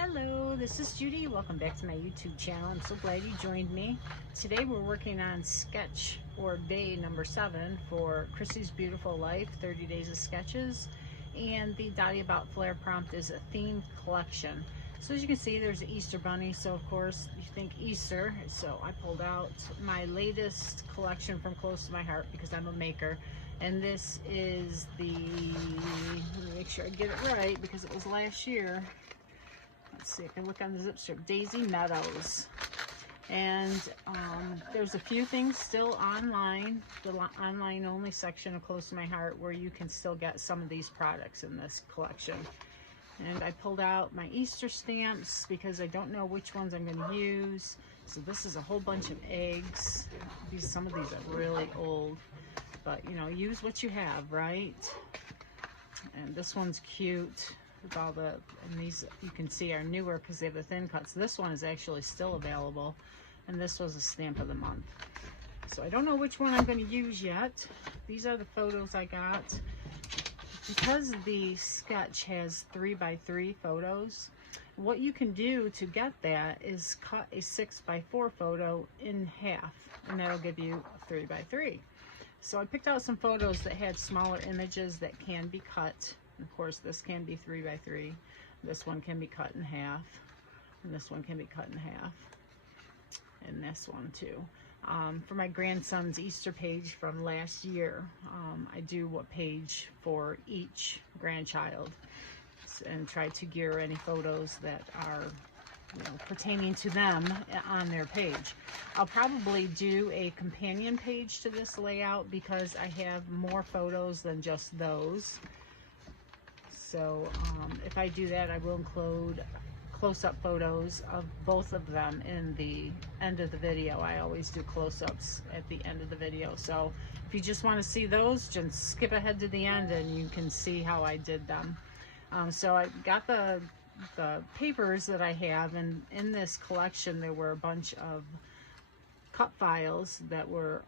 Hello, this is Judy. Welcome back to my YouTube channel. I'm so glad you joined me. Today we're working on sketch or day number 7 for Chrissy's Beautiful Life, 30 Days of Sketches. And the Dotty About Flair prompt is a themed collection. So as you can see, there's an Easter bunny. So of course you think Easter. So I pulled out my latest collection from Close to My Heart because I'm a maker. And this is the, let me make sure I get it right because it was last year. Let's see, I can look on the zip strip. Daisy Meadows. And there's a few things still online, the online only section of Close to My Heart, where you can still get some of these products in this collection. And I pulled out my Easter stamps because I don't know which ones I'm going to use. So this is a whole bunch of eggs. Some of these are really old, but you know, use what you have, right? And this one's cute. With all the, and these you can see are newer because they have the thin cuts. This one is actually still available, and this was a stamp of the month. So I don't know which one I'm going to use yet. These are the photos I got. Because the sketch has 3x3 photos, what you can do to get that is cut a 6x4 photo in half, and that'll give you a 3x3. So I picked out some photos that had smaller images that can be cut. Of course, this can be 3x3. This one can be cut in half, and this one can be cut in half, and this one too. For my grandson's Easter page from last year, I do a page for each grandchild and try to gear any photos that are, you know, pertaining to them on their page. I'll probably do a companion page to this layout because I have more photos than just those. So if I do that, I will include close-up photos of both of them in the end of the video. I always do close-ups at the end of the video. So if you just want to see those, just skip ahead to the end and you can see how I did them. So I got the papers that I have, and in this collection there were a bunch of cut files that were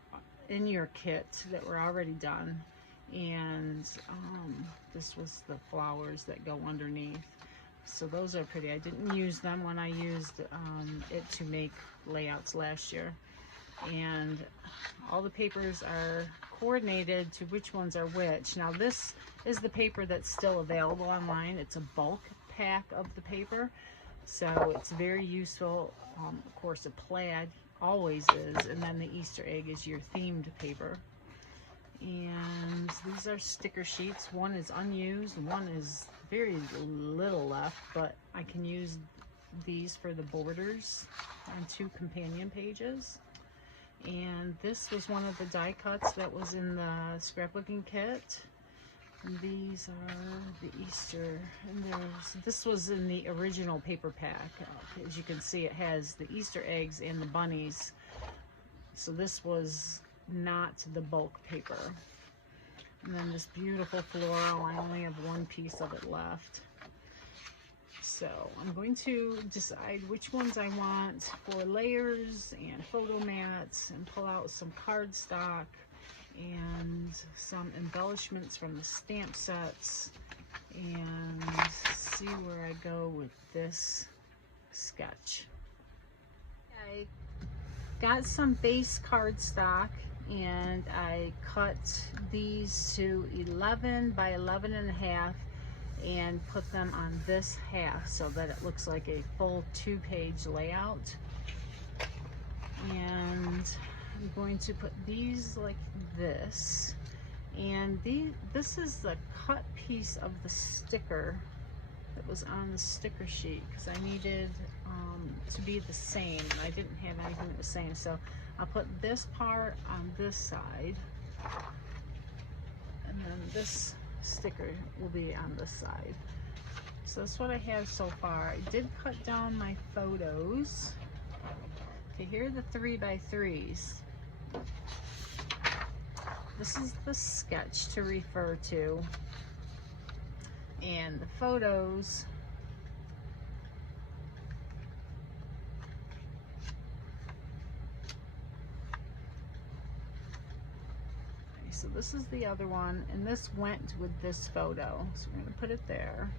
in your kit that were already done. And this was the flowers that go underneath. So those are pretty. I didn't use them when I used it to make layouts last year. And all the papers are coordinated to which ones are which. Now this is the paper that's still available online. It's a bulk pack of the paper. So it's very useful. Of course, a plaid always is. And then the Easter egg is your themed paper. And these are sticker sheets. One is unused, one is very little left, but I can use these for the borders on 2 companion pages. And this was one of the die cuts that was in the scrapbooking kit. And these are the Easter, and this was in the original paper pack. As you can see, it has the Easter eggs and the bunnies. So this was not the bulk paper. And then this beautiful floral, I only have one piece of it left. So I'm going to decide which ones I want for layers and photo mats, and pull out some cardstock and some embellishments from the stamp sets, and see where I go with this sketch. I got some base cardstock, and I cut these to 11 by 11.5 and put them on this half so that it looks like a full 2-page layout. And I'm going to put these like this, and this is the cut piece of the sticker that was on the sticker sheet because I needed to be the same. I didn't have anything that was the same, so I'll put this part on this side, and then this sticker will be on this side. So that's what I have so far. I did cut down my photos. Okay, here are the 3x3s. This is the sketch to refer to, and the photos so this is the other one, and this went with this photo, so we're going to put it there.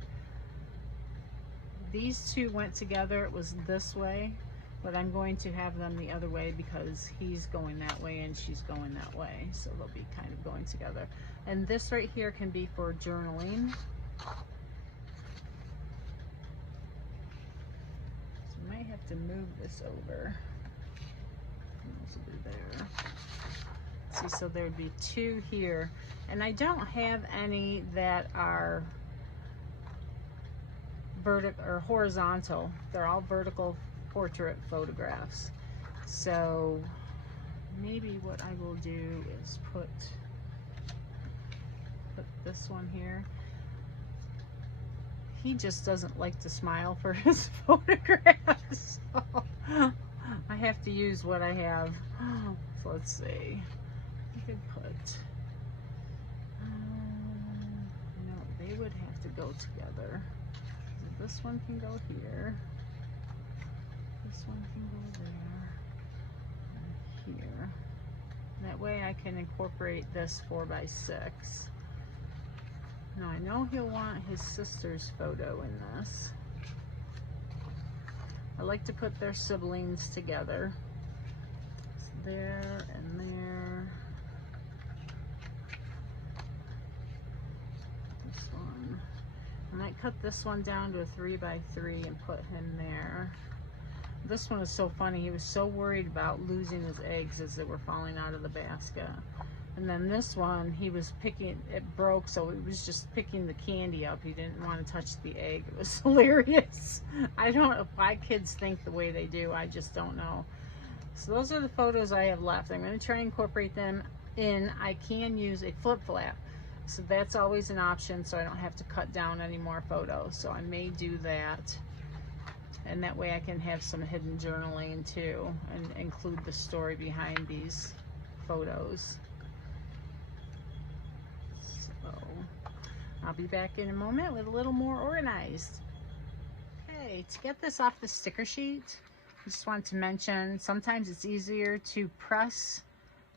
these two went together, it was this way, but I'm going to have them the other way because he's going that way and she's going that way. So they'll be kind of going together. And this right here can be for journaling. So I might have to move this over. This will be there. See, so there'd be two here. And I don't have any that are vertical or horizontal. They're all vertical portrait photographs. So maybe what I will do is put this one here. He just doesn't like to smile for his photographs, so I have to use what I have. So let's see. I could put no, they would have to go together. This one can go here. This one can go there. And here. That way I can incorporate this 4x6. Now I know he'll want his sister's photo in this. I like to put their siblings together. It's there and there. This one. I might cut this one down to a 3x3 and put him there. This one is so funny. He was so worried about losing his eggs as they were falling out of the basket. And then this one, he was picking, it broke, so he was just picking the candy up. He didn't want to touch the egg. It was hilarious. I don't know why kids think the way they do. I just don't know. So those are the photos I have left. I'm going to try and incorporate them in. I can use a flip flap. So that's always an option, so I don't have to cut down any more photos. So I may do that. And that way I can have some hidden journaling too, and include the story behind these photos. So I'll be back in a moment with a little more organized. Okay, to get this off the sticker sheet, I just want to mention sometimes it's easier to press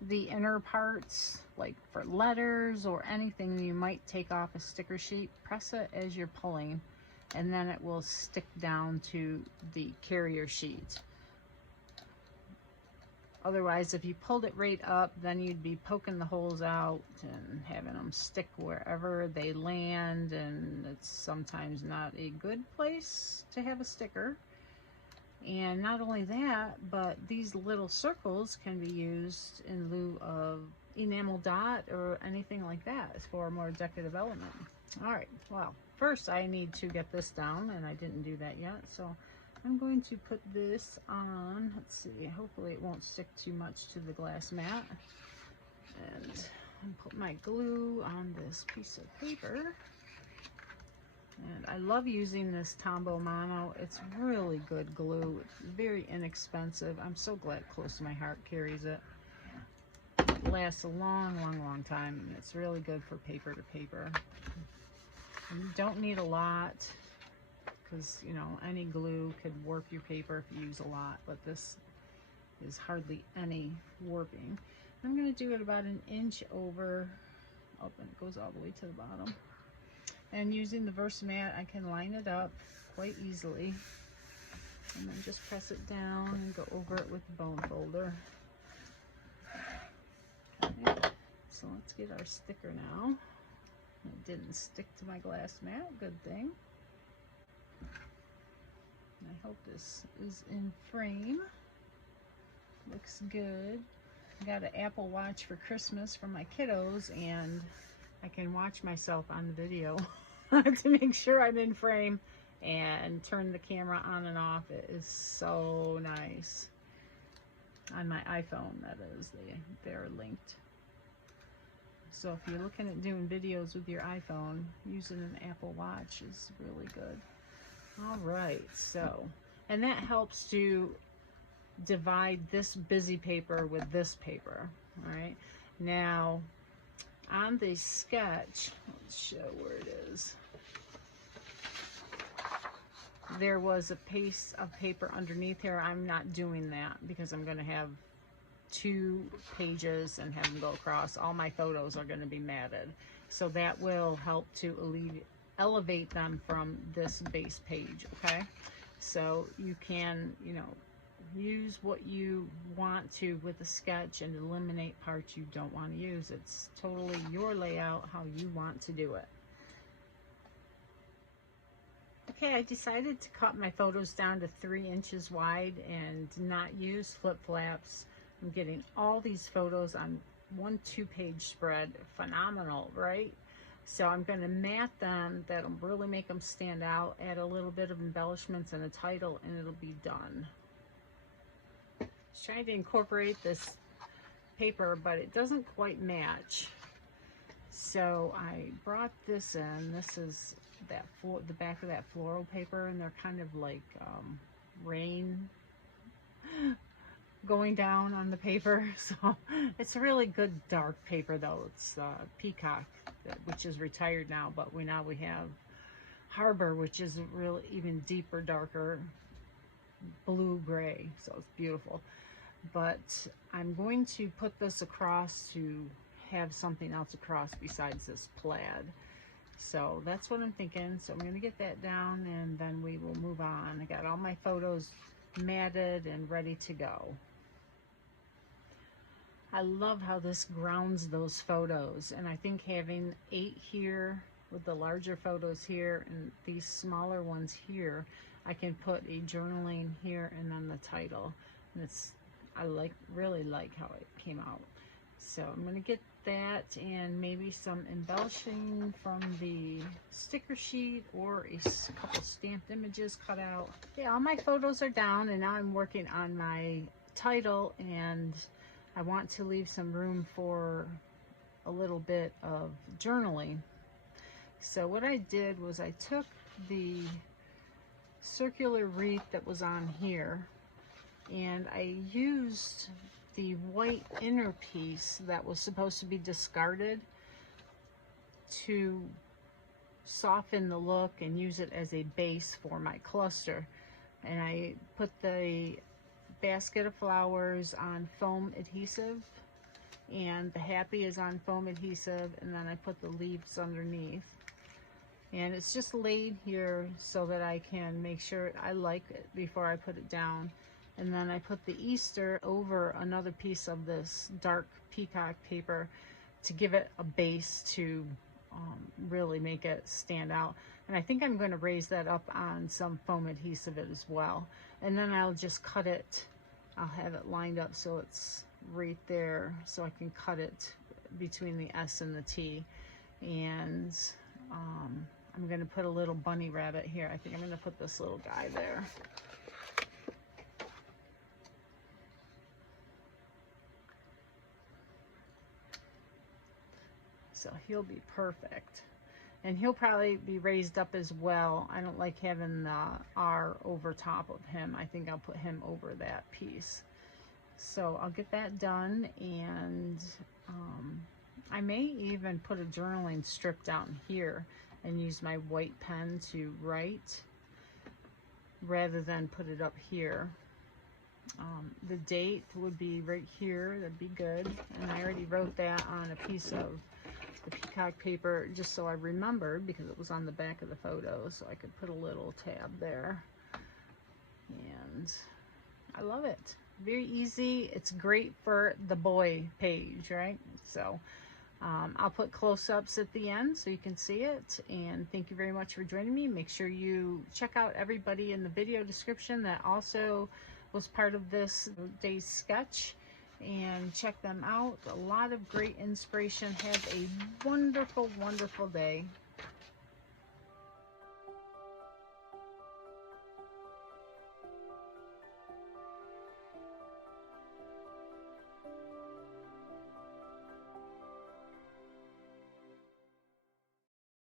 the inner parts, like for letters or anything you might take off a sticker sheet. Press it as you're pulling, and then it will stick down to the carrier sheet. Otherwise, if you pulled it right up, then you'd be poking the holes out and having them stick wherever they land, and it's sometimes not a good place to have a sticker. And not only that, but these little circles can be used in lieu of enamel dot or anything like that for more decorative element. All right, well, first I need to get this down, and I didn't do that yet. So I'm going to put this on. Let's see, hopefully it won't stick too much to the glass mat. And put my glue on this piece of paper. And I love using this Tombow Mono. It's really good glue. It's very inexpensive. I'm so glad Close to My Heart carries it. It lasts a long, long, long time, and it's really good for paper to paper. And you don't need a lot, because, you know, any glue could warp your paper if you use a lot, but this is hardly any warping. I'm going to do it about an inch over, oh, and it goes all the way to the bottom. And using the Versamat, I can line it up quite easily. And then just press it down and go over it with the bone folder. Okay, so let's get our sticker now. It didn't stick to my glass mat, good thing. I hope this is in frame. Looks good. I got an Apple Watch for Christmas for my kiddos, and I can watch myself on the video to make sure I'm in frame and turn the camera on and off. It is so nice. On my iPhone, that is. They're linked. So if you're looking at doing videos with your iPhone, using an Apple Watch is really good. All right, so, and that helps to divide this busy paper with this paper. All right, now on the sketch, let's show where it is. There was a piece of paper underneath here. I'm not doing that because I'm going to have 2 pages and have them go across. All my photos are going to be matted, so that will help to elevate them from this base page, okay? So you can, you know, use what you want to with the sketch and eliminate parts you don't want to use. It's totally your layout, how you want to do it. Okay, I decided to cut my photos down to 3 inches wide and not use flip flaps. I'm getting all these photos on one 2-page spread. Phenomenal, right? So I'm going to mat them. That'll really make them stand out, add a little bit of embellishments and a title, and it'll be done. Trying to incorporate this paper, but it doesn't quite match. So I brought this in. This is that the back of that floral paper, and they're kind of like rain going down on the paper. So it's a really good dark paper though. It's Peacock, which is retired now, but we have Harbor, which is really even deeper, darker blue gray. So it's beautiful. But I'm going to put this across to have something else across besides this plaid. So that's what I'm thinking. So I'm going to get that down and then we will move on. I got all my photos matted and ready to go. I love how this grounds those photos, and I think having 8 here with the larger photos here and these smaller ones here, I can put a journaling here and then the title. And I really like how it came out. So I'm going to get that and maybe some embellishing from the sticker sheet or a couple stamped images cut out. Yeah, all my photos are down and now I'm working on my title, and I want to leave some room for a little bit of journaling. So what I did was I took the circular wreath that was on here and I used the white inner piece that was supposed to be discarded to soften the look and use it as a base for my cluster. And I put the basket of flowers on foam adhesive, and the happy is on foam adhesive, and then I put the leaves underneath. And it's just laid here so that I can make sure I like it before I put it down. And then I put the Easter over another piece of this dark peacock paper to give it a base to really make it stand out. And I think I'm going to raise that up on some foam adhesive as well. And then I'll just cut it. I'll have it lined up so it's right there, so I can cut it between the S and the T. And I'm going to put a little bunny rabbit here. I think I'm going to put this little guy there. So he'll be perfect. And he'll probably be raised up as well. I don't like having the R over top of him. I think I'll put him over that piece. So I'll get that done, and I may even put a journaling strip down here and use my white pen to write rather than put it up here. The date would be right here. That'd be good. And I already wrote that on a piece of the peacock paper just so I remembered, because it was on the back of the photo, so I could put a little tab there. And I love it. Very easy. It's great for the boy page, right? So I'll put close-ups at the end so you can see it. And thank you very much for joining me. Make sure you check out everybody in the video description that also was part of this day's sketch, and check them out. A lot of great inspiration. Have a wonderful, wonderful day.